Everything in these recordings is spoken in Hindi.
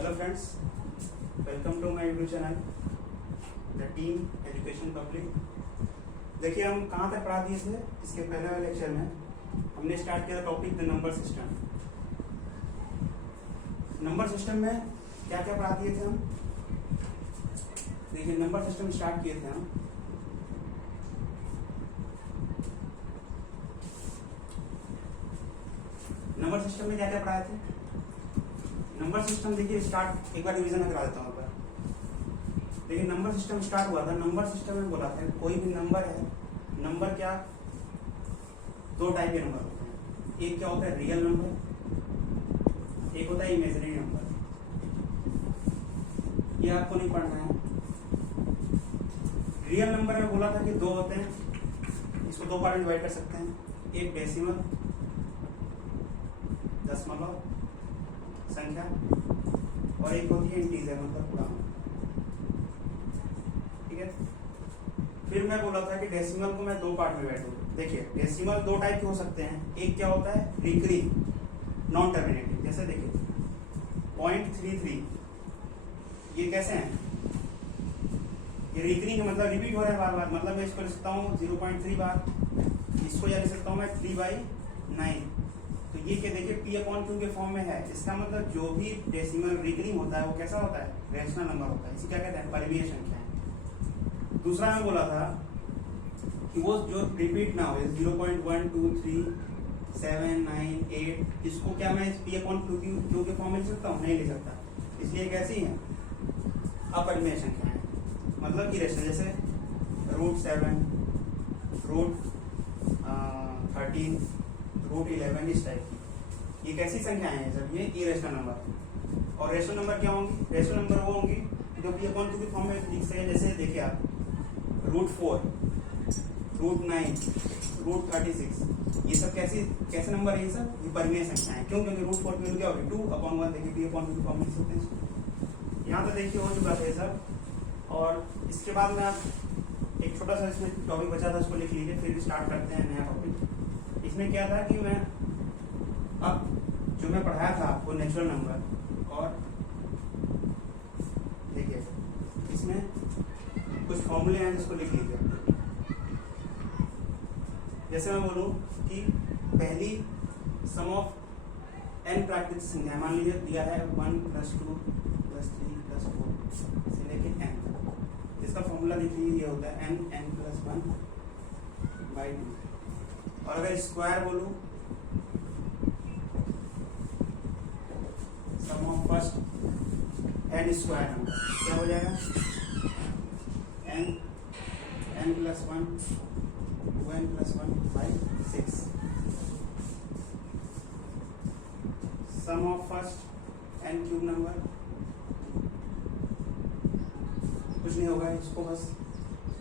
Hello friends, welcome to my YouTube channel the team education public. देखिए हम कहाँ तक पढ़ा दिए थे। इसके पहले वाले लेक्चर में हमने स्टार्ट किया topic the number system. Number system में क्या क्या पढ़ा दिए थे हम। देखिए नंबर सिस्टम स्टार्ट किए थे हम। नंबर सिस्टम में क्या क्या पढ़ाए थे। नंबर सिस्टम देखिए स्टार्ट एक बार रिवीजन में करा देता हूँ। देखिए नंबर सिस्टम स्टार्ट हुआ था। नंबर सिस्टम में बोला था कोई भी नंबर है, नंबर क्या दो टाइप के नंबर होते हैं। एक क्या होता है रियल नंबर, एक होता है इमेजिनरी नंबर। ये आपको नहीं पढ़ना है। रियल नंबर में बोला था कि दो होते हैं, इसको दो पार्ट में डिवाइड कर सकते हैं। एक डेसिमल दशमलव संख्या और एक होती है इंटीजर मतलब पूर्णांक। ठीक है। फिर मैं बोला था कि डेसिमल को मैं दो पार्ट में डिवाइड करूँ। देखिए डेसिमल दो टाइप के हो सकते हैं। एक क्या होता है रिकरिंग नॉन टर्मिनेटिव। जैसे देखिए 0.33 ये कैसे हैं, ये रिकरिंग मतलब रिपीट हो रहा है बार बार। मतलब मैं इसको लिख सकता हूँ 0.3 बार, इसको या लिख सकता हूँ मैं 3/9। तो ये क्या देखिए P/Q के फॉर्म में है। इसका मतलब जो भी डेसिमल रिकरिंग होता है वो कैसा होता है रैशनल नंबर होता है। इसे क्या कहते हैं परिमेय संख्या है। दूसरा मैं बोला था कि वो जो रिपीट ना हो 0.1 2 3 7 9 8 इसको क्या मैं P/Q के फॉर्म में लिख सकता हूँ, नहीं लिख सकता। इसलिए कैसी है अपरिमेय संख्या है, मतलब इरेशनल। जैसे √7 √13 √11 इस टाइप की ये कैसी संख्याएं हैं जब ये इरेशनल नंबर। और रेशनल नंबर क्या होंगी, रेशनल नंबर वो होंगी जो P/Q के फॉर्म में लिख सकते हैं। जैसे देखिए आप √4 √9 √36 ये सब कैसे नंबर है, ये सब ये परिमेय संख्याएं। क्यों, क्योंकि √4 की वैल्यू क्या होगी 2/1। देखिए P/Q के फॉर्म में लिख सकते हैं इसको। यहाँ तो देखिए हो चुका था ये सब। और इसके बाद में आप एक छोटा सा इसमें टॉपिक बचा था, उसको लिख लीजिए। फिर स्टार्ट करते हैं नया टॉपिक। इसमें क्या था कि मैं अब जो मैं पढ़ाया था आपको नेचुरल नंबर, और देखिए इसमें कुछ फॉर्मूले हैं जिसको लिख लीजिए। जैसे मैं बोलूं कि पहली सम ऑफ n प्राकृतिक संख्या मान लीजिए दिया है 1 + 2 + 3 + 4 से लेके n। इसका फॉर्मूला लिख लीजिए, ये होता है n + 1/2। और अगर स्क्वायर बोलूं sum of first n square number क्या हो जाएगा n + 1 2n + 1/6। Sum of first n³ number कुछ नहीं होगा, इसको बस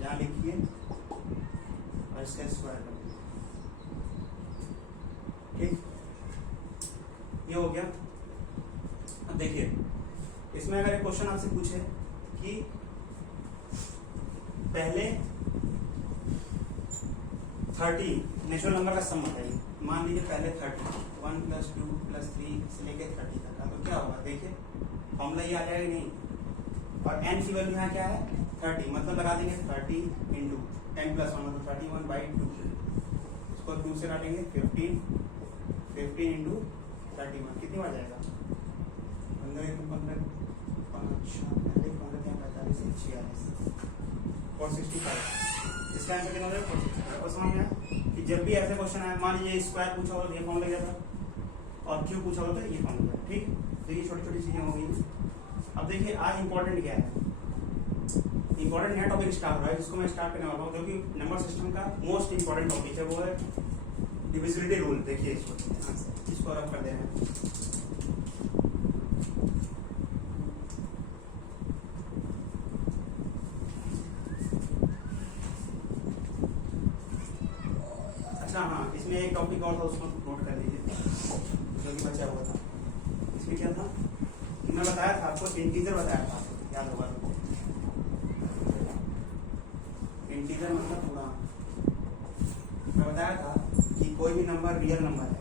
यहाँ लिखिए और इसका स्क्वायर कर दीजिए। ठीक, ये हो गया। अब देखिए इसमें अगर एक क्वेश्चन आपसे पूछे कि पहले 30 नेचुरल नंबर का सम बताइए। मान लीजिए पहले 30 1 + 2 + 3 से लेके 30 तक का, तो क्या होगा देखिए फॉर्मूला ये आ जाएगा नहीं। और n की वैल्यू यहाँ क्या है 30, मतलब लगा देंगे 30 × n + 1 मतलब 31/2। इसको 2 से काटेंगे 15 × 31 कितनी बार जाएगा 15 × 15 5 15 45 46 465। इसका आंसर कितना हो जाएगा 465। और समझ में कि जब भी ऐसे क्वेश्चन आए, मान लीजिए स्क्वायर पूछा होगा तो ये फॉर्मूला क्या था, और क्यू पूछा होगा तो ये फॉर्मूला। ठीक, तो ये छोटी छोटी चीजें होंगी। अब देखिए आज इंपॉर्टेंट क्या है, इंपॉर्टेंट नया टॉपिक स्टार्ट हो रहा है जिसको मैं स्टार्ट करने वाला हूँ, जो कि नंबर सिस्टम का मोस्ट इंपॉर्टेंट टॉपिक है, वो है डिविजिबिलिटी रूल। देखिए इसको रब कर दे रहे हैं। अच्छा हाँ, इसमें एक टॉपिक और था, उसको नोट कर लीजिए जो कि बचा हुआ था। इसमें क्या था मैं बताया था आपको, इंटीजर बताया था, याद होगा। इंटीजर मतलब पूरा मैं बताया था कि कोई भी नंबर रियल नंबर है।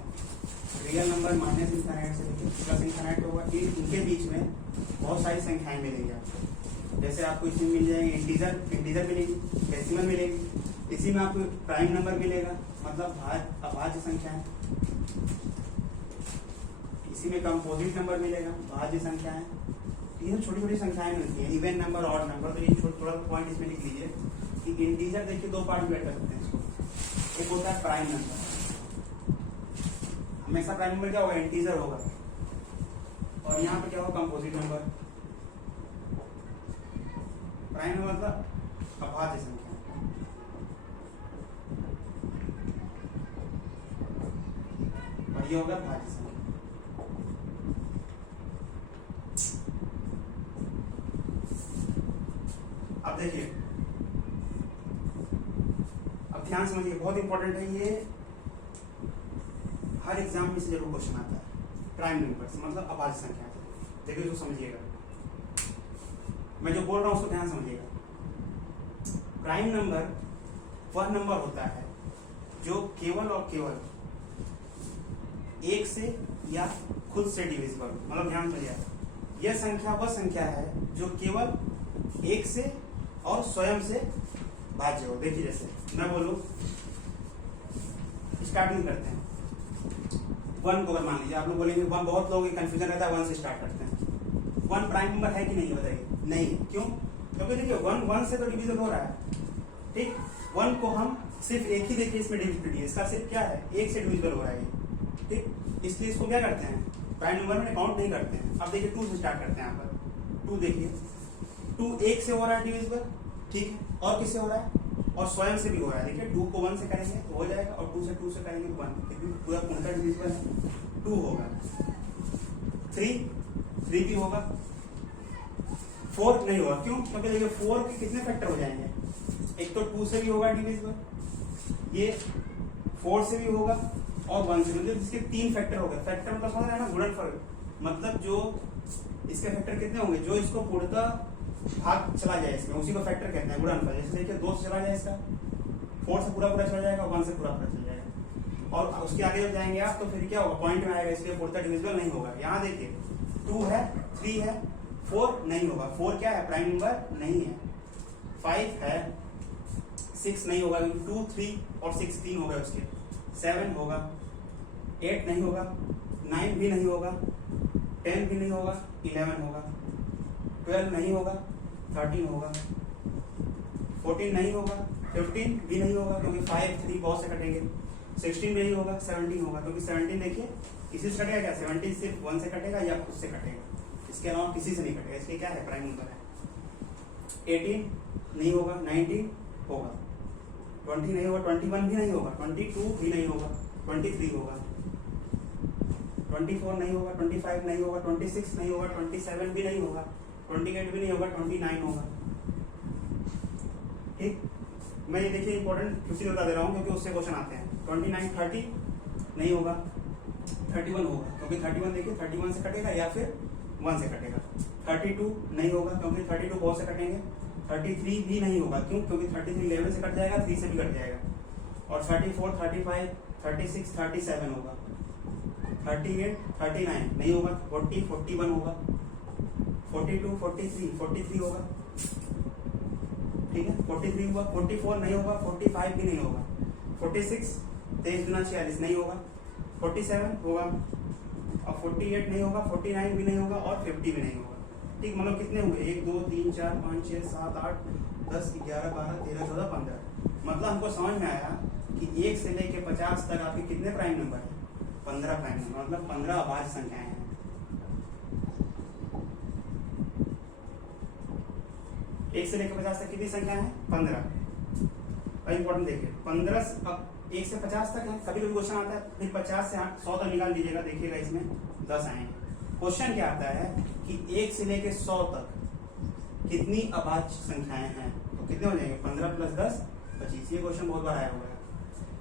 रियल नंबर माइनस इनफाइनाइट से लेकर प्लस इनफाइनाइट होगा, इनके बीच में बहुत सारी संख्याएं मिलेंगी आपको। जैसे आपको इसमें मिल जाएंगे इंटीजर मिलेगी, डेसिमल मिलेगी, इसी में आपको प्राइम नंबर मिलेगा मतलब अभाज्य संख्याएं, इसी में कंपोजिट नंबर मिलेगा, भाज्य संख्याएं, ये छोटी छोटी संख्याएं मिलती हैं, इवन नंबर ऑड नंबर। तो ये थोड़ा पॉइंट इसमें लिख लीजिए कि इंटीजर देखिए दो पार्ट में बैठ कर सकते हैं इसको। एक होता है प्राइम नंबर, हमेशा प्राइम नंबर क्या होगा, इंटीजर होगा, और यहाँ पे क्या होगा, कंपोजिट नंबर। प्राइम नंबर मतलब अभाज्य संख्या, और ये होगा भाज्य संख्या। अब देखिए, अब ध्यान समझिए, बहुत इंपॉर्टेंट है ये, हर एग्जाम में से जरूर क्वेश्चन आता है। प्राइम नंबर्स मतलब अभाज्य संख्या, देखिए इसको समझिएगा, मैं जो बोल रहा हूं उसको ध्यान समझिएगा। प्राइम नंबर वह नंबर होता है जो केवल और केवल एक से या खुद से डिविजिबल, मतलब ध्यान समझिए, यह संख्या वह संख्या है जो केवल एक से और स्वयं से भाज्य हो। देखिए जैसे मैं बोलूं, स्टार्टिंग करते हैं वन को, अगर मान लीजिए आप लोग बोलेंगे वन, बहुत लोगों की कंफ्यूजन रहता है, वन से स्टार्ट करते हैं। वन प्राइम नंबर है कि नहीं, बताइए। नहीं, क्यों? क्योंकि देखिए वन से तो डिवीजन हो रहा है, ठीक। वन को हम सिर्फ एक ही देखिए इसमें डिविजिबिलिटी है, इसका सिर्फ क्या है, एक से डिविजिबल हो रहा है, ठीक। इसलिए इसको क्या करते हैं, प्राइम नंबर में काउंट नहीं करते हैं। अब देखिए टू से स्टार्ट करते हैं, यहाँ पर टू देखिए, टू एक से हो रहा है डिविजिबल, ठीक है, और किससे हो रहा है, और स्वयं से भी हो रहा है। देखिए टू को वन से करेंगे तो हो जाएगा, और टू से करेंगे तो वन, पूरा पूरा डिविजिबल है, टू होगा। थ्री भी होगा, फोर नहीं होगा, क्यों? क्योंकि देखिए फोर के कितने फैक्टर हो जाएंगे, एक तो टू से भी होगा डिविजिबल, ये फोर से भी होगा, और वन से, मतलब इसके तीन फैक्टर हो गए। फैक्टर मतलब समझ रहे हैं ना, गुणनफल, मतलब जो इसके फैक्टर कितने होंगे, जो इसको पूर्णतः भाग चला जाए इसमें, उसी को फैक्टर कहते हैं, गुणनफल। जैसे देखिए दो से चला जाए इसका, फोर से पूरा चला जाएगा, वन से पूरा चला जाएगा, और उसके आगे जब जाएंगे आप तो फिर क्या होगा, पॉइंट में आएगा, इसलिए पूर्णतः डिविजिबल नहीं होगा। यहाँ देखिए टू है, थ्री है, फोर नहीं होगा, फोर क्या है, प्राइम नंबर नहीं है। फाइव है, सिक्स नहीं होगा, टू, थ्री और सिक्स तीन हो गए उसके। सेवन होगा, एट नहीं होगा, नाइन भी नहीं होगा, 10 भी नहीं होगा, 11 होगा, 12 नहीं होगा, 13 होगा, 14 नहीं होगा, 15 भी नहीं होगा क्योंकि 5, 3 बहुत से कटेंगे, 16 नहीं होगा, 17 होगा क्योंकि 17 देखिए किसी से कटेगा क्या, 17 सिर्फ 1 से कटेगा या खुद से कटेगा, इसके अलावा किसी से नहीं कटेगा, इसलिए क्या है, प्राइम नंबर है। 18 नहीं होगा, 19 होगा, 20 नहीं होगा, 21 भी नहीं होगा, 22 भी नहीं होगा, 23 होगा, 24 नहीं होगा, 25 नहीं होगा, 26 नहीं होगा, 27 भी नहीं होगा, 28 भी नहीं होगा, 29 होगा। ठीक, मैं ये देखिए इंपॉर्टेंट किसी बता दे रहा हूँ क्योंकि उससे क्वेश्चन आते हैं। 29, 30 नहीं होगा, 31 होगा क्योंकि 31 देखिए 31 से कटेगा या फिर 1 से कटेगा। 32 नहीं होगा क्योंकि 32 बहुत से कटेंगे। 33 भी नहीं होगा, क्यों? क्योंकि 33 11 से कट जाएगा, 3 से भी कट जाएगा। और 34, 35, 36, 37 होगा। 38, 39 नहीं होगा, 40, 41 होगा, 42, 43, 43 होगा, ठीक है, 43 होगा, 44 नहीं होगा, 45 भी नहीं होगा, 46 23 गुना 46 नहीं होगा, 47 होगा, और 48 नहीं होगा, 49 भी नहीं होगा, और 50 भी नहीं होगा। ठीक, मतलब कितने हुए, 1 2 3 4 5 6 7 8 10 11 12 13 14 15। मतलब हमको समझ में आया कि 1 से लेके 50 तक आपके कितने प्राइम नंबर है, 15 प्राइम नंबर, मतलब 15 अभाज्य संख्याएं हैं। एक से लेकर 50 तक कितनी संख्या है, 15। इंपॉर्टेंट देखिए 15, अब 1 से 50 तक है, कभी कभी क्वेश्चन आता है, फिर 50 से 100 तक निकाल दीजिएगा, देखिएगा इसमें 10 आएंगे। क्वेश्चन क्या आता है कि 1 से लेकर 100 तक कितनी अभाज्य संख्याएं हैं, तो कितने हो जाएंगे, 15 + 10 25। ये क्वेश्चन बहुत बार आया हुआ है।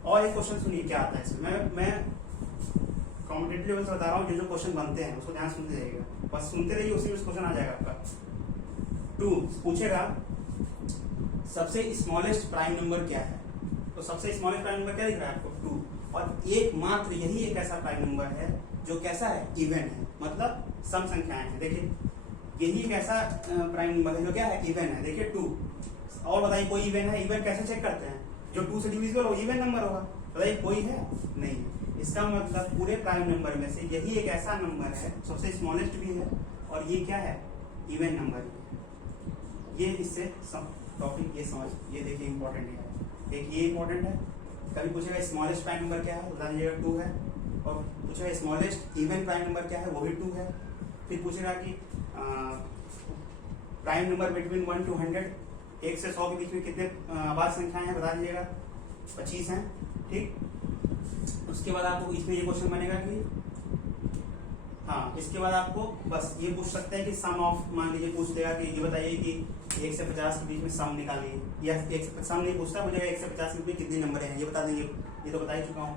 और एक क्वेश्चन सुनिए क्या आता है इसमें, मैं कॉम्पिटिटिव लेवल से बता रहा हूँ, जो क्वेश्चन बनते हैं उसको ध्यान सुनते जाइएगा, बस सुनते रहिए, उसी में क्वेश्चन आ जाएगा आपका। 2 पूछेगा सबसे स्मॉलेस्ट प्राइम नंबर क्या है, तो सबसे स्मॉलेस्ट प्राइम नंबर क्या दिख रहा है आपको, 2, और एकमात्र यही एक ऐसा प्राइम नंबर है जो कैसा है, इवन है, मतलब सम संख्याएं हैं। देखिए यही एक ऐसा प्राइम नंबर है जो क्या है, इवन है। देखिए 2, और बताइए कोई इवन है? इवन कैसे चेक करते हैं? जो 2 से डिविजिबल हो इवन नंबर होगा। बताइए कोई है? नहीं है। इसका मतलब पूरे प्राइम नंबर में से यही एक ऐसा नंबर है, सबसे स्मॉलेस्ट भी है, और ये क्या है, इवन नंबर है। ये इससे टॉपिक ये समझ, ये देखिए इंपॉर्टेंट है, एक ये इंपॉर्टेंट है। कभी पूछेगा स्मॉलेस्ट प्राइम नंबर क्या है, बता दीजिएगा 2 है, और पूछेगा स्मॉलेस्ट इवन प्राइम नंबर क्या है, वो भी 2 है। फिर पूछेगा कि प्राइम नंबर बिटवीन 1 to 100, 1 से 100 के बीच में कितने आवाज संख्याएं हैं, बता दीजिएगा 25 हैं, ठीक। उसके बाद आपको इसमें ये क्वेश्चन बनेगा कि हाँ, इसके बाद आपको बस ये पूछ सकते हैं कि सम ऑफ, मान लीजिए पूछ देगा कि ये बताइए कि 1 से 50 के बीच में सम निकालिए, या 1 से सम नहीं पूछता, मुझे 1 से 50 के बीच में कितने नंबर हैं ये बता देंगे, ये तो बता ही चुका हूँ।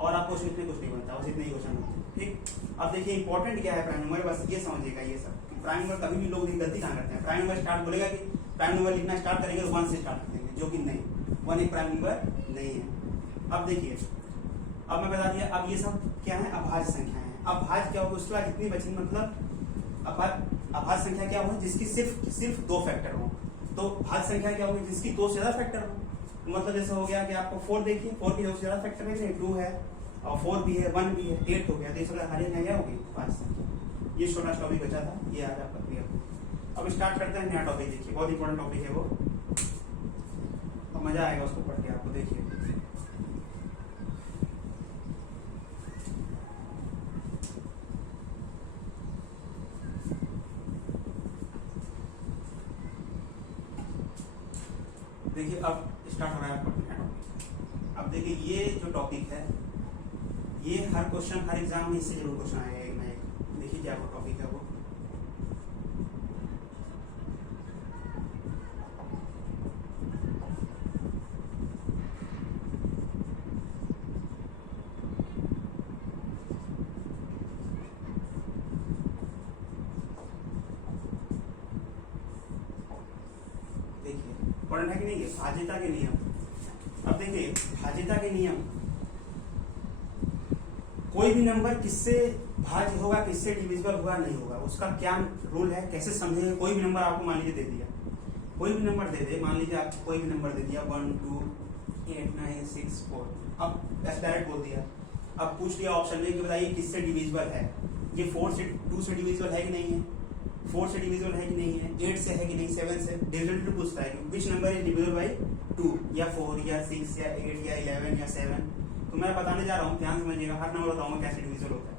और आपको इसमें कुछ नहीं बनता, बस इतने ही क्वेश्चन बनते हैं, ठीक। अब देखिए इंपॉर्टेंट क्या है प्राइम नंबर, बस ये समझिएगा ये सब। प्राइम नंबर कभी भी लोग गलती कहाँ करते हैं, प्राइम नंबर स्टार्ट बोलेगा कि प्राइम नंबर लिखना स्टार्ट करेंगे तो 1 से स्टार्ट कर देंगे, जो कि नहीं, 1 एक प्राइम नंबर नहीं है। अब देखिए, अब मैं बता दिया, अब ये सब क्या है, अभाज्य संख्या है। अभाज्य क्या होगा, उसके बाद कितनी बची, मतलब अभाज्य संख्या क्या होगी, जिसकी सिर्फ 2 फैक्टर हो। तो भाज्य संख्या क्या होगी, जिसकी 2 से ज्यादा फैक्टर हो। मतलब जैसे हो गया कि आपको 4 देखिए, 4 की 2 से ज्यादा फैक्टर है, 2 है और 4 भी है, 1 भी है, 8 हो गया। तो ये सब हमारी क्या होगी, भाज्य संख्या। ये छोटा टॉपिक बचा था, ये आज आपका क्लियर। अब स्टार्ट करते हैं नया टॉपिक। देखिए बहुत इंपॉर्टेंट टॉपिक है वो, और मजा आएगा उसको पढ़ के आपको। देखिए देखिए अब स्टार्ट हो रहा है आपका नया टॉपिक। अब देखिए ये जो टॉपिक है, ये हर क्वेश्चन, हर एग्जाम में इससे जरूर क्वेश्चन आएगा एक ना एक। देखिए क्या वो टॉपिक है वो, इंपॉर्टेंट है कि नहीं है, भाज्यता के नियम। अब देखिए भाज्यता के नियम, कोई भी नंबर किससे भाज्य होगा, किससे डिविजिबल होगा, नहीं होगा, उसका क्या रूल है, कैसे समझेंगे। कोई भी नंबर आपको मान लीजिए दे दिया, कोई भी नंबर दे दे, मान लीजिए आपको कोई भी नंबर दे दिया 1 2 8 9 6 4, अब डायरेक्ट बोल दिया। अब पूछ लिया ऑप्शन में कि बताइए किससे डिविजिबल है, ये 4 से 2 से डिविजिबल है कि नहीं है, 4 से डिविजिबल है कि नहीं है, 8 से है कि नहीं, 7 से। डिविजिबल पूछता है कि which number is divisible by 2 या 4 या 6 या 8 या 11 या 7। तो मैं बताने जा रहा हूँ, ध्यान समझिएगा, हर नंबर बताऊंगा कैसे डिविजिबल होता है।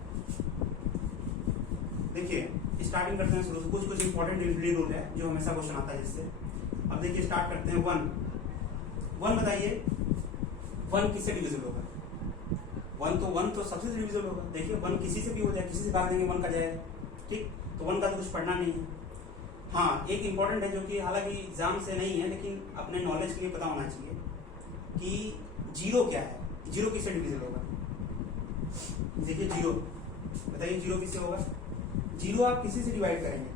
देखिए स्टार्टिंग करते हैं शुरू से, कुछ कुछ इंपॉर्टेंट डिविजिबिलिटी रूल है जो हमेशा क्वेश्चन आता है जिससे। अब देखिए स्टार्ट करते हैं 1 बताइए 1 किससे डिविजिबल होगा, 1 तो सबसे डिविजिबल होगा। देखिए 1 किसी से भी हो जाए, किसी से भाग देंगे 1 का जाएगा, ठीक। तो 1 का तो कुछ पढ़ना नहीं है। हाँ एक इंपॉर्टेंट है जो कि हालांकि एग्जाम से नहीं है लेकिन अपने नॉलेज के लिए पता होना चाहिए कि 0 क्या है, 0 किससे डिविजिबल होगा। देखिए 0 बताइए 0 किससे होगा, 0 आप किसी से डिवाइड करेंगे,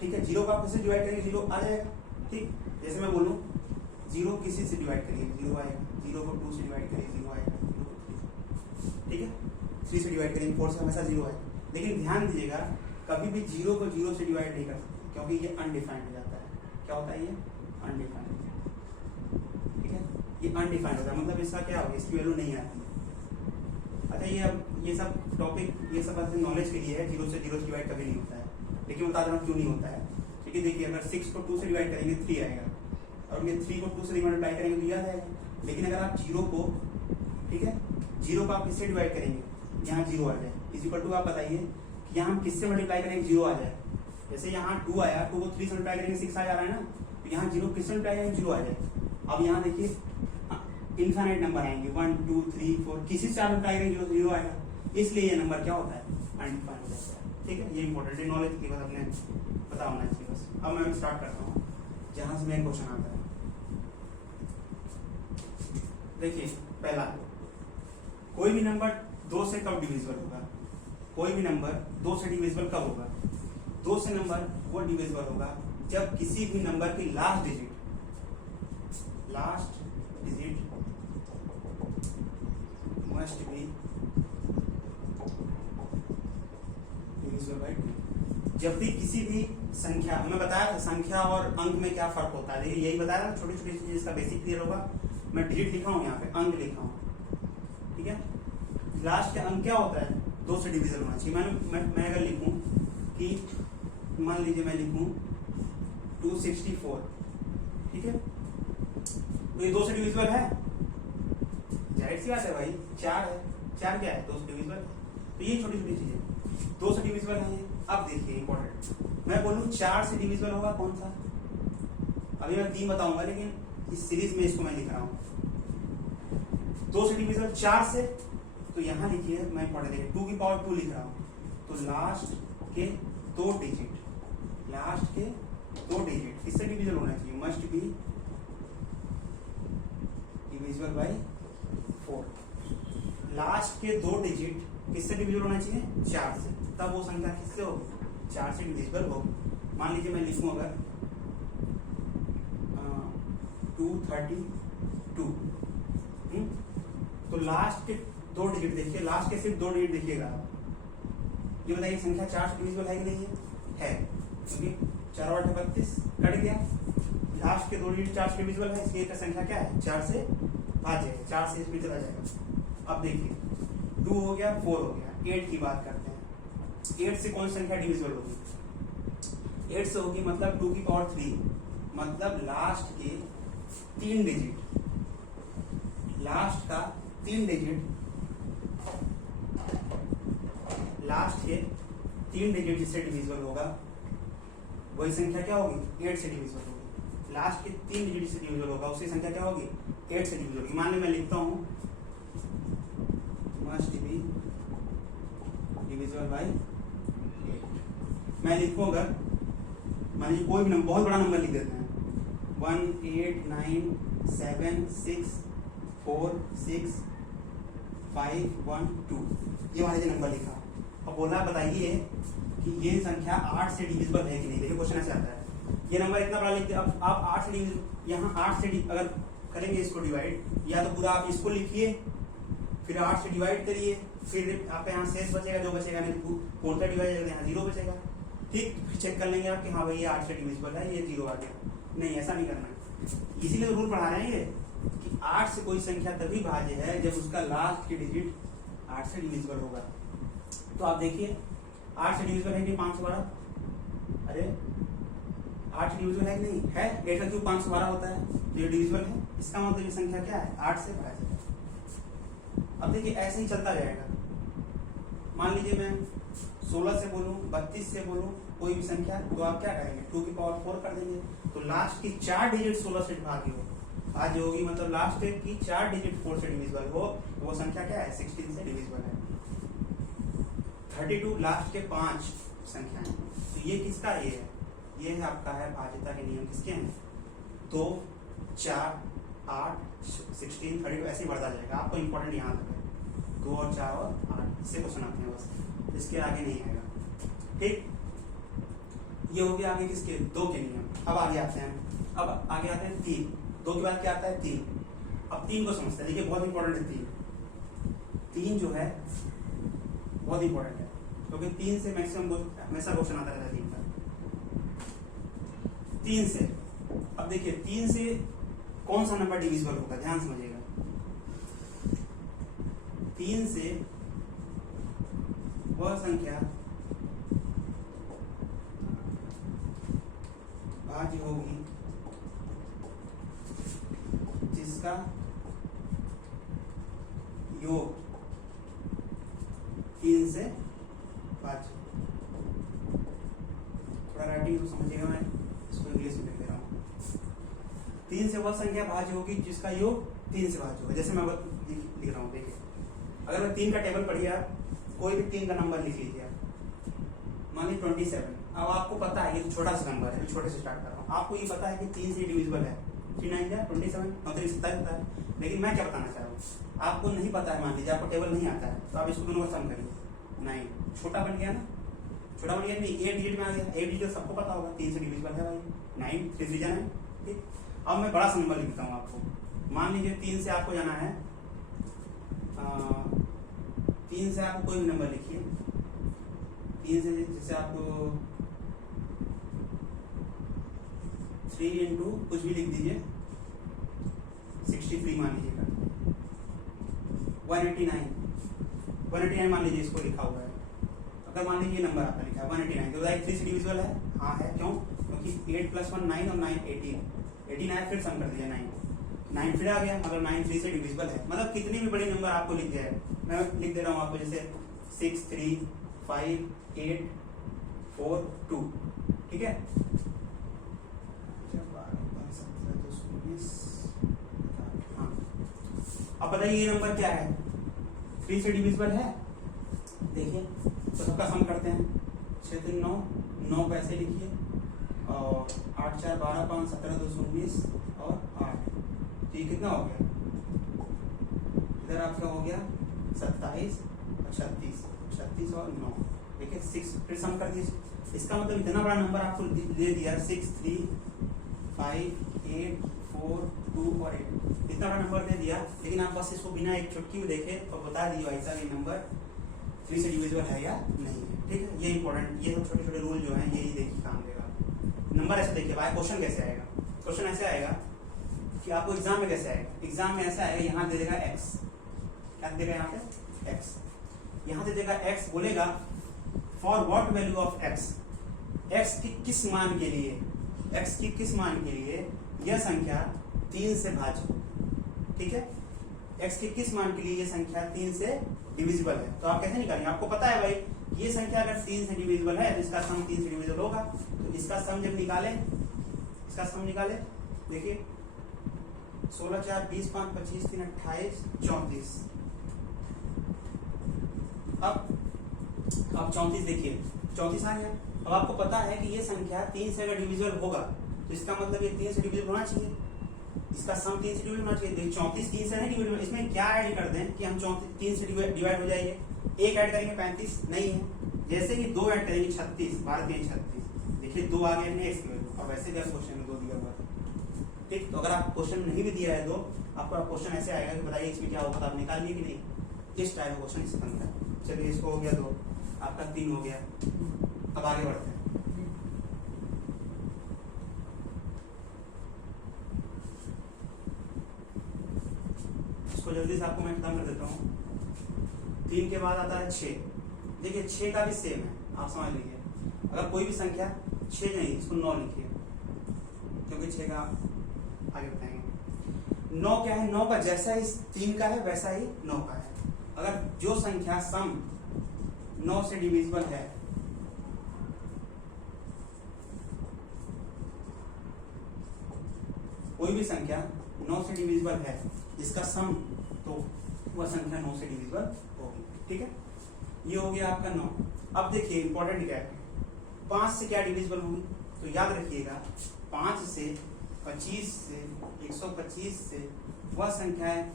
ठीक है, 0 को आप किसी से डिवाइड करेंगे 0 आ जाएगा, ठीक। जैसे मैं बोलूँ 0 किसी से डिवाइड करिए 0 आएगा, 0 को 2 से डिवाइड करिए 0 आएगा, 0 को 3 से, ठीक है, 3 से डिवाइड करेंगे 4 से हमेशा 0 आएगा। लेकिन ध्यान दीजिएगा कभी भी 0 को 0 से डिवाइड नहीं कर सकते क्योंकि ये अनडिफाइंड हो जाता है। क्या होता है ये, अनडिफाइंड, ठीक है, ये अनडिफाइंड होता है, मतलब इसका क्या होगा, इसकी वैल्यू नहीं आती है। अच्छा ये अब ये सब टॉपिक ये सब नॉलेज के लिए है, 0 से डिवाइड कभी नहीं होता है, लेकिन बता देना क्यों नहीं होता है। क्योंकि देखिए अगर 6 को 2 से डिवाइड करेंगे 3 आएगा, और ये 3 को 2 से मल्टीप्लाई करेंगे तो याद आएगा। लेकिन अगर आप 0 को, ठीक है, 0 को आप किससे डिवाइड करेंगे, यहाँ 0 आ जाए, इज इक्वल टू आप बताइए कि यहाँ हम किससे मल्टीप्लाई करेंगे 0 आ जाए। जैसे यहाँ 2 आया, 2 को 3 से मल्टीप्लाई करेंगे 6 आ जा रहा है ना, तो यहाँ 0 किससे मल्टीप्लाई करेंगे 0 आ जाए। अब यहाँ देखिए इनफाइनाइट नंबर आएंगे 1 2 3 4, किसी से आप मल्टीप्लाई करेंगे 0 आएगा, इसलिए ये नंबर क्या होता है, अनडिफाइंड हो जाता है, ठीक है। ये इंपॉर्टेंट है, नॉलेज के बाद अपने पता होना चाहिए बस। अब मैं स्टार्ट करता हूँ जहाँ से मेन क्वेश्चन आता है। देखिए पहला, कोई भी नंबर 2 से कब डिविजिबल होगा, कोई भी नंबर 2 से डिविजिबल कब होगा। 2 से नंबर वो डिविजिबल होगा जब किसी भी नंबर की last digit must be divisible by 2। जब भी किसी भी संख्या, हमें बताया था संख्या और अंक में क्या फर्क होता है, यही बताया था, छोटी छोटी चीज इसका बेसिक क्लियर होगा। मैं डिजिट लिखा हूँ यहाँ पे, अंक लिखा हूँ, ठीक है। लास्ट का अंक क्या होता है, 2 से डिविजन होना चाहिए। मैं अगर लिखूं कि मान लीजिए मैं लिखूं 264, ठीक है, तो ये 2 से डिविजिबल है, जाहिर सी बात है भाई, 4 है, 4 क्या है, 2 से डिविजिबल। तो ये छोटी छोटी चीजें 2 से डिविजिबल है। अब देखिए इंपॉर्टेंट, मैं बोलूं 4 से डिविजिबल होगा कौन सा, अभी मैं 3 बताऊंगा, लेकिन इस सीरीज में इसको मैं लिख रहा हूँ 2 से डिविजिबल 4 से। तो यहाँ लिखिए, मैं पढ़ देखिए 2 की पावर 2 लिख रहा हूँ, तो लास्ट के 2 डिजिट, लास्ट के 2 डिजिट किससे डिविजिबल होना चाहिए, must be divisible by 4। Last के 2 डिजिट किससे डिविजिबल होना चाहिए, 4 से, तब वो संख्या किससे होगी, 4 से डिविजिबल होगी। मान लीजिए मैं लिखूं अगर 232, तो लास्ट के 2 डिजिट देखिए, लास्ट के सिर्फ 2 डिजिट देखिएगा आप, ये बताइए संख्या 4 से डिविजिबल है कि नहीं है, क्योंकि 4 और 32 कट गया, लास्ट के 2 डिजिट 4 से डिविजिबल है, इसलिए संख्या क्या है, 4 से भाज्य है, 4 से इसमें चला जाएगा। अब देखिए 2 हो गया, 4 हो गया, 8 की बात करते हैं। 8 से कौन सी संख्या डिविजिबल होगी, 8 से होगी मतलब 2 की पावर 3, मतलब लास्ट के 3 डिजिट, लास्ट का 3 डिजिट, लास्ट के 3 डिजिट जिससे डिविजिबल होगा वही संख्या क्या होगी, 8 से डिविजिबल होगी। लास्ट के 3 डिजिट जिससे डिविजिबल होगा उसकी संख्या क्या होगी, 8 से डिविजिबल होगी। मान लो मैं लिखता हूं मस्ट बी डिविजिबल बाय 8। मैं लिखूं अगर मान लीजिए कोई भी नंबर, बहुत बड़ा नंबर लिख देते हैं, 1 8 9 7 6 4 6 5 1 2, ये वाला जो नंबर लिखा। अब बोला बताइए कि ये संख्या 8 से डिविजिबल है कि नहीं। देखिए क्वेश्चन ऐसे आता है, ये नंबर इतना बड़ा लिखते, अब आप 8 से डिविजिबल, यहाँ 8 से अगर करेंगे इसको डिवाइड, या तो पूरा आप इसको लिखिए फिर 8 से डिवाइड करिए, फिर आपका यहाँ शेष बचेगा, जो बचेगा नहीं पूर्णतः डिवाइड, यहाँ 0 बचेगा, ठीक। फिर चेक कर लेंगे आप कि हाँ भाई ये 8 से डिविजिबल है, ये 0 आ गया। नहीं, ऐसा नहीं करना है, इसीलिए रूल पढ़ा रहे हैं ये कि 8 से कोई संख्या तभी भाज्य है जब उसका लास्ट की डिजिट 8 से डिविजिबल होगा। तो आप देखिए 8 से डिविजिबल है कि 512, अरे 8 से डिविजिबल है कि नहीं है, 8 का क्यूब 512 होता है, तो ये डिविजिबल है, इसका मतलब ये संख्या क्या है, 8 से भाज्य है। अब देखिए ऐसे ही चलता जाएगा, मान लीजिए मैं 16 से बोलूं, 32 से बोलूं, कोई भी संख्या, तो आप क्या करेंगे, 2 की पावर 4 कर देंगे, तो लास्ट की 4 डिजिट 16 से भाज्य होगी, मतलब लास्ट की 4 डिजिट 4 से डिविजिबल हो, वो संख्या क्या है, 16 से डिविजिबल है। 32 लास्ट के 5 संख्या है, तो ये किसका ये है आपका है भाज्यता के नियम, किसके हैं, 2 4 8 16 32, ऐसे ही बढ़ता जाएगा। आपको इंपॉर्टेंट यहाँ तक है 2 और 4 और 8, इससे क्वेश्चन आते हैं बस, इसके आगे नहीं आएगा, ठीक। ये हो गया आगे किसके, 2 के नियम। अब आगे आते हैं, अब आगे आते हैं 3, 2 के बाद क्या आता है 3। अब 3 को समझते हैं, देखिए बहुत इंपॉर्टेंट है 3 जो है बहुत इंपॉर्टेंट है, क्योंकि 3 से मैक्सिमम हमेशा क्वेश्चन आता रहता है 3 का। 3 से, अब देखिए 3 से कौन सा नंबर डिविजिबल होगा, ध्यान समझिएगा। 3 से वह संख्या भाज्य होगी जिसका योग 3 से भाज्य। थोड़ा राइटिंग तो समझिएगा, मैं इसको इंग्लिश में लिख दे रहा हूँ। 3 से वह संख्या भाज्य होगी जिसका योग 3 से भाज्य होगा। जैसे मैं लिख रहा हूँ, देखिए अगर मैं 3 का टेबल पढ़िए, आप कोई भी 3 का नंबर लिख लीजिए, मान लीजिए 27। अब आपको पता है ये तो छोटा सा नंबर है, छोटे से स्टार्ट कर रहा हूँ, आपको ये पता है कि 3 से डिविजिबल है, 3 9 जा 27, 27 होता है। लेकिन मैं क्या बताना चाह रहा हूँ, आपको नहीं पता है, मान लीजिए आपको टेबल नहीं आता है, तो आप इसको दोनों का सम करिए, 9 छोटा बन गया ना, छोटा बन गया नहीं, 8 डिजिट में आ गया, 8 डिजिट सबको पता होगा 3 से डिविजिबल है भाई, 9 3 डिवीजन है, ठीक। अब मैं बड़ा सा नंबर लिखता हूँ आपको, मान लीजिए 3 से आपको जाना है 3 से आप कोई भी नंबर लिखिए, 3 से जैसे आप 3 इंटू कुछ भी लिख दीजिए, 63 मान लीजिएगा, 189 मान लीजिए इसको लिखा हुआ है। अगर मान लीजिए नंबर आपका लिखा है 189, तो 3 से डिविजिबल है? हाँ है। क्यों? क्योंकि 8 + 1 9 और 9 18 आया, फिर सम कर दिया 9 फिर आ गया, मतलब 9 3 से डिविजिबल है। मतलब कितनी भी बड़ी नंबर आपको लिख जाए, मैं लिख दे रहा हूँ आपको, जैसे 6 3 5 8 4 2, ठीक है। हाँ, अब बताइए ये नंबर क्या है? 3 से डिविजिबल है? देखिए तो सबका सम करते हैं। 6 3 9, 9 को ऐसे लिखिए, और 8 4 12 5 17 2 19 और 8, तो ये कितना हो गया? इधर आपका हो गया 27 और 36 और 9, देखिए 6, फिर सम कर दीजिए। इसका मतलब इतना बड़ा नंबर आपको दे दिया, 6 3 5 8 4 2 और 8, इतना बड़ा नंबर दे दिया, लेकिन आप बस इसको बिना एक चुटकी में देखे और बता दीजिए भाई साहब ये नंबर 3 से डिविजिबल है या नहीं है, ठीक है। ये इंपॉर्टेंट, ये सब छोटे छोटे रूल जो हैं यही देखिए काम देगा। नंबर ऐसे देखिए भाई, क्वेश्चन कैसे आएगा? क्वेश्चन ऐसे आएगा कि आपको एग्जाम में कैसे आएगा? एग्जाम में ऐसा आएगा, यहाँ दे देगा x, क्या देगा यहाँ पे? x, यहाँ दे देगा x, बोलेगा for what value of x, x की किस मान के लिए, x की किस मान के लिए यह संख्या 3 से भाज्य, ठीक है। x के किस मान के लिए ये संख्या 3 से डिविजिबल है, तो आप कैसे निकालेंगे? आपको पता है भाई ये संख्या अगर 3 से डिविजिबल है तो इसका सम 3 से डिविजिबल होगा, तो इसका सम जब निकाले, इसका सम निकाले, देखिए 16 4 20 5 25 3 28 34, अब 34 देखिए, 34 आ गया। अब आपको पता है कि ये संख्या 3 से अगर डिविजिबल होगा तो इसका मतलब ये 3 से डिविजिबल होना चाहिए, इसका सम 3 से डिवाइड होना चाहिए। 34 3 से नहीं डिवाइड, इसमें क्या ऐड कर दें कि हम 3 से डिवाइड हो जाएंगे? 1 ऐड करेंगे 35 नहीं है, जैसे ही 2 ऐड करेंगे 36, 12 3 36, देखिए 2 आ गया नेक्स्ट में, और वैसे भी क्वेश्चन में 2 दिया हुआ है, ठीक। तो अगर आप क्वेश्चन नहीं भी दिया है तो आपका क्वेश्चन ऐसे आएगा कि बताइए इसमें क्या होगा, तो आप निकाल लिए कि नहीं, इस टाइप का क्वेश्चन इससे बनता है। चलिए इसको हो गया 2, आपका 3 हो गया। अब आगे बढ़ते हैं, इसको जल्दी से आपको मैं खत्म कर देता हूँ। 3 के बाद आता है 6, देखिए 6 का भी सेम है, आप समझ लीजिए। अगर कोई भी संख्या 6 नहीं, इसको 9 लिखिए, क्योंकि 6 का आगे बताएंगे। 9 क्या है? 9 का जैसा ही 3 का है वैसा ही 9 का है। अगर जो संख्या सम 9 से डिविजिबल है, कोई भी संख्या 9 से डिविजिबल है जिसका सम, तो वह संख्या 9 से डिविजिबल होगी, ठीक है। ये हो गया आपका 9। अब देखिए इंपॉर्टेंट क्या है, 5 से क्या डिविजिबल होगी? तो याद रखिएगा 5 से 25 से 125 से वह संख्याएं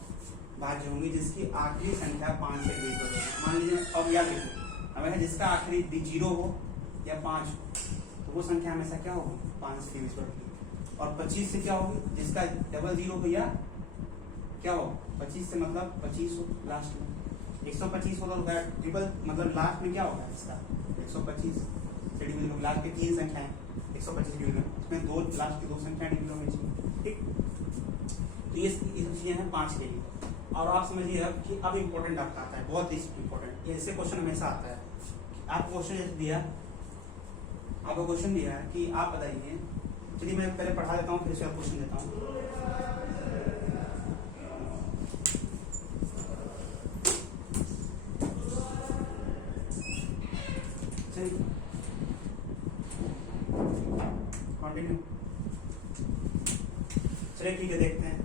भाज्य होंगी जिसकी आखिरी संख्या 5 से डिविजिबल होगी। मान लीजिए, अब याद रखिए, हमें जिसका आखिरी 0 हो या 5 हो, तो वो संख्या हमेशा क्या होगी? 5 से डिविजिबल होगी। और 25 से क्या होगी? जिसका डबल 0 हो या क्या हो, 25 से मतलब 25 हो लास्ट में, 125 होगा तो ट्रिपल, मतलब लास्ट में क्या होगा इसका 125 से डिविजिबल, लास्ट में 3 संख्याएं 125 डिविजिबल, इसमें 2 लास्ट की 2 संख्याएं डिविजिबल होनी चाहिए, ठीक। तो ये चीजें हैं 5 के लिए। और आप समझिए अब कि अब इंपॉर्टेंट आपका आता है, बहुत ही इंपॉर्टेंट, ये ऐसे क्वेश्चन हमेशा आता है। आपको क्वेश्चन जैसे दिया, आपको क्वेश्चन दिया है कि आप बताइए, चलिए मैं पहले पढ़ा देता हूँ फिर उसके बाद क्वेश्चन देता हूँ। कंटिन्यू, चलिए ठीक है, देखते हैं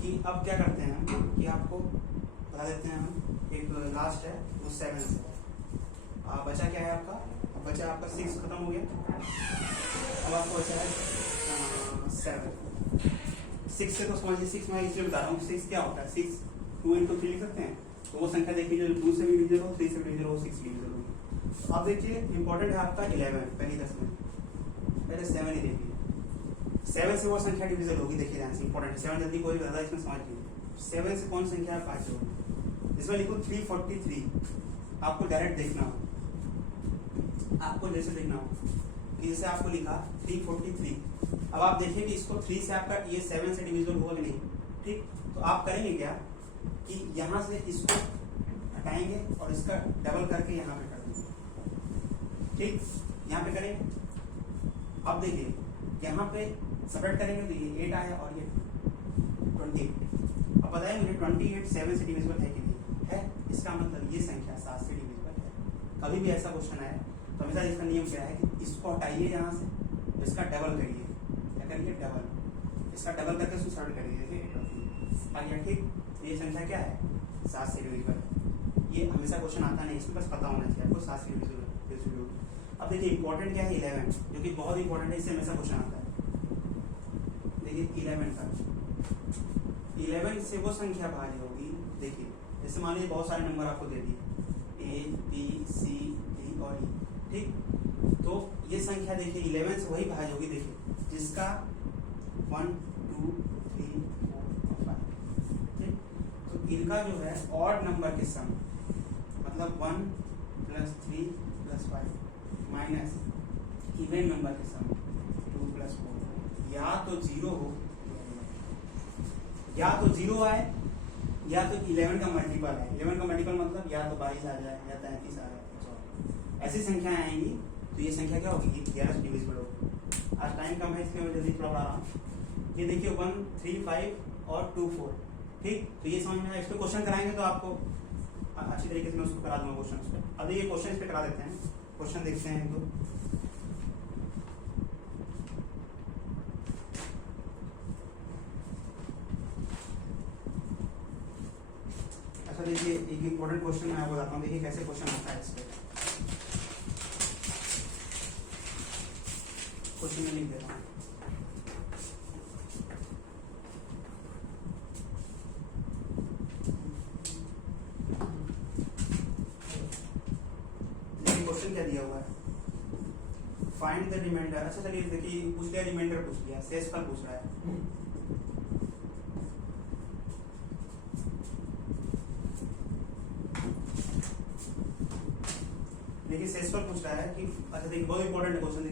कि अब क्या करते हैं कि आपको बता देते हैं हम। एक लास्ट है वो 7 से है। बचा क्या है आपका? अब बचा आपका 6 खत्म हो गया, अब आपको बचा है 7। 6 से तो समझिए, 6 मैं इसलिए बता रहा हूँ, 6 क्या होता है? 6 2 into 3 लिख सकते हैं, तो वो संख्या देखिए जो 2 से भी डिविजिबल हो, 3 से भी डिविजिबल हो, 6 डिविजिबल होगी। अब देखिए इंपॉर्टेंट है आपका 11, पहली 10 में, पहले 7 ही देखिए, 7 से वो संख्या डिविजिबल होगी, देखिए ध्यान से, इंपॉर्टेंट 7 जल्दी कोई ज्यादा इसमें समझ लीजिए। 7 से कौन संख्या 5 होगी? इसमें लिखो 343, आपको डायरेक्ट देखना हो, आपको जैसे देखना हो, जैसे आपको लिखा 343, अब आप देखिए कि इसको 3 से आपका ये 7 से डिविजिबल होगा कि नहीं, ठीक। तो आप करेंगे क्या कि यहाँ से इसको हटाएंगे और इसका डबल करके यहाँ पे कर देंगे, ठीक, यहाँ पे करेंगे। अब देखिए यहाँ पे सेपरेट करेंगे तो ये 8 आया और ये 28। अब बताइए मुझे 28 7 से डिविजिबल है कि नहीं है, इसका मतलब ये संख्या 7 से डिविजिबल है। कभी भी ऐसा क्वेश्चन आए तो हमेशा इसका नियम क्या है कि इसको हटाइए यहाँ से, इसका डबल करिए, क्या करिए डबल, इसका डबल करके उसको सरल करिए, देखिए आ गया, ठीक। ये संख्या क्या है 7 से डिविजिबल है। ये हमेशा क्वेश्चन आता नहीं, इसमें बस पता होना चाहिए आपको 7 से डिविजिबल। अब देखिए इंपॉर्टेंट क्या है 11, जो कि बहुत इंपॉर्टेंट है, इससे हमेशा क्वेश्चन आता है। देखिए 11 का 11 से वो संख्या भाज्य होगी, देखिए जैसे मान लीजिए बहुत सारे नंबर आपको दे दिए A B C D और E, ठीक। तो ये संख्या देखिए 11 से वही भाज्य होगी, देखिए जिसका 1 2 3 4 5, ठीक। तो इनका जो है ऑड नंबर के सम, मतलब 1 + 3 + 5 माइनस इवन नंबर के सम 2 + 4, या तो 0 हो, या तो 0 आए, या तो 11 का मल्टीपल है। 11 का मल्टीपल मतलब या तो 22 आ जाए या 33 आ जाए, ऐसी संख्याएं आएंगी तो ये संख्या क्या होगी 11 से डिविजिबल होगी। आज टाइम कम है इसलिए मैं जल्दी थोड़ा बढ़ा रहा हूँ। ये देखिए 1 3 5 और 2 4, ठीक। तो ये समझ में आया, इस पर क्वेश्चन कराएंगे तो आपको अच्छी तरीके से मैं उसको करा दूंगा क्वेश्चन उस पर। अब ये क्वेश्चन इस पर करा देते हैं, क्वेश्चन देखते हैं तो अच्छा देखिए एक इंपॉर्टेंट क्वेश्चन मैं आपको बताता हूँ, देखिए कैसे क्वेश्चन आता है इस पे। क्वेश्चन में लिख देता हूँ, देखिए क्वेश्चन क्या दिया हुआ है, फाइंड द रिमाइंडर। अच्छा चलिए देखिए पूछ लिया, रिमाइंडर पूछ लिया, शेषफल पूछ रहा है। देखिए शेषफल पूछ रहा है कि, अच्छा देखिए बहुत इंपॉर्टेंट क्वेश्चन,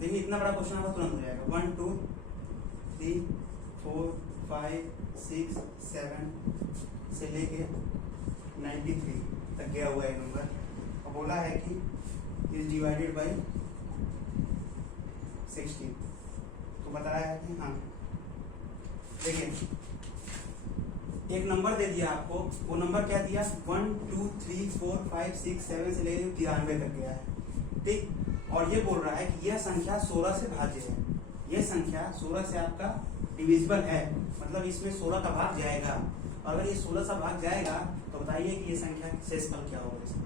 देखिए इतना बड़ा क्वेश्चन आपका तुरंत हो जाएगा। 1 2 3 4 5 6 7 से लेके 93 तक गया हुआ है नंबर, और बोला है कि इज डिवाइडेड बाय 16। तो बताया है कि हाँ देखिए एक नंबर दे दिया आपको, वो नंबर क्या दिया 1 2 3 4 5 6 7 से लेकर 93 तक गया है, ठीक। और ये बोल रहा है कि यह संख्या 16 से भाज्य है, यह संख्या 16 से आपका डिविजिबल है, मतलब इसमें 16 का भाग जाएगा। और अगर ये 16 से भाग जाएगा तो बताइए कि ये संख्या शेषफल क्या होगा इसका,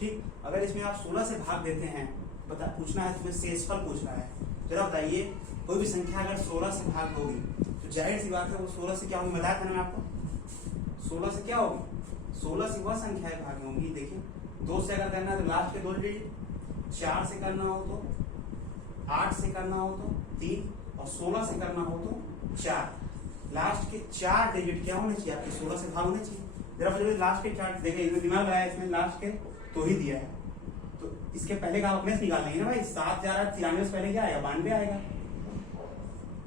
ठीक। अगर इसमें आप 16 से भाग देते हैं, पूछना है इसमें शेषफल पूछ रहा है, जरा बताइए कोई भी संख्या अगर 16 से भाग होगी तो जाहिर सी बात है वो 16 से क्या होगी, बताया था ना मैं आपको 16 से क्या होगी, 16 से वह संख्याएं भागी होंगी। देखिए 2 से अगर करना है तो लास्ट के 2 डिजिट, 4 से करना हो तो 8 से करना हो तो 3, और 16 से करना हो तो 4। लास्ट के 4 डिजिट क्या होने चाहिए आपके, 16 से भाग होने चाहिए। जरा मुझे लास्ट के 4 देखिए, इसमें दिमाग लगाया, इसमें लास्ट के तो ही दिया है, तो इसके पहले का अपने निकाल लेंगे ना भाई। 7 जा रहा है 93 से पहले क्या आएगा 92 आएगा,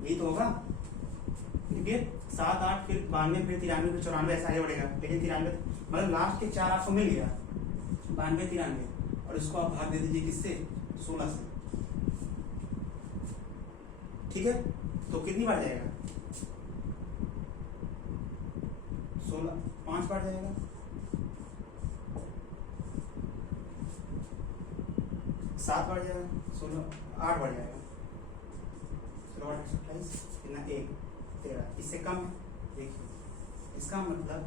यही तो होगा, ठीक है। 7 8 फिर 92 फिर 93 फिर 94 ऐसा आगे बढ़ेगा, लेकिन 93 मतलब लास्ट के 4 आपको मिल गया 92 93, और इसको आप भाग दे दीजिए किससे 16 से, ठीक है। तो कितनी बार जाएगा 16 5 बार जाएगा, 7 बार जाएगा, 16 8 बार जाएगा, 28 कितना 1 13, इससे कम है। देखिए इसका मतलब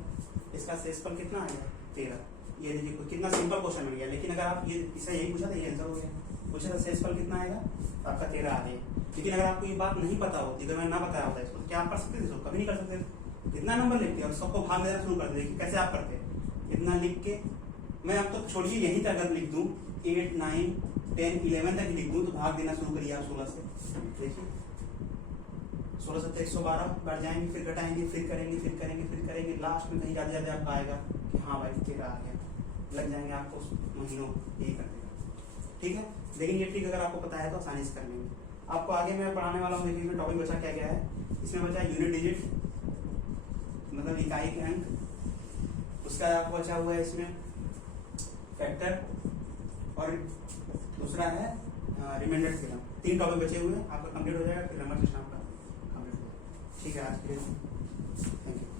इसका शेषफल कितना आ गया 13। ये देखिए कितना सिंपल क्वेश्चन मिल गया, लेकिन अगर आप ये इससे यही पूछा था ये आंसर हो गया, पूछा था शेषफल कितना आएगा तो आपका 13 आ गया। लेकिन अगर आपको ये बात नहीं पता होती, अगर मैं ना बताया होता इसको, तो क्या आप कर सकते थे, कभी नहीं कर सकते। इतना नंबर लिख के और सबको भाग देना शुरू कर दे, देखिए कैसे आप करते, इतना लिख के मैं अब तो छोड़िए यहीं तक अगर लिख दूं 8 9 10 11 तक लिख दूं तो भाग देना शुरू करिए आप 16 से। देखिए 16 7 112 बढ़ जाएंगे, फिर घटाएंगे, फिर करेंगे, फिर करेंगे, फिर करेंगे, लास्ट में कहीं जाते जाते आपको आएगा कि हाँ भाई तेरा आ गया, लग जाएंगे आपको महीनों यही करने का। ठीक है, लेकिन ये ट्रिक अगर आपको पता है तो आसानी से कर लेंगे। आपको आगे मैं पढ़ाने वाला हूँ। देखिए इसमें टॉपिक बचा क्या क्या है, इसमें बचा यूनिट डिजिट मतलब इकाई के अंक, उसका आपको बचा हुआ है इसमें फैक्टर, और दूसरा है रिमाइंडर थ्योरम। 3 टॉपिक बचे हुए हैं, आपका कंप्लीट हो जाएगा, फिर नंबर सिस्टम आपका कंप्लीट हो जाएगा। ठीक है, आज के लिए थैंक यू।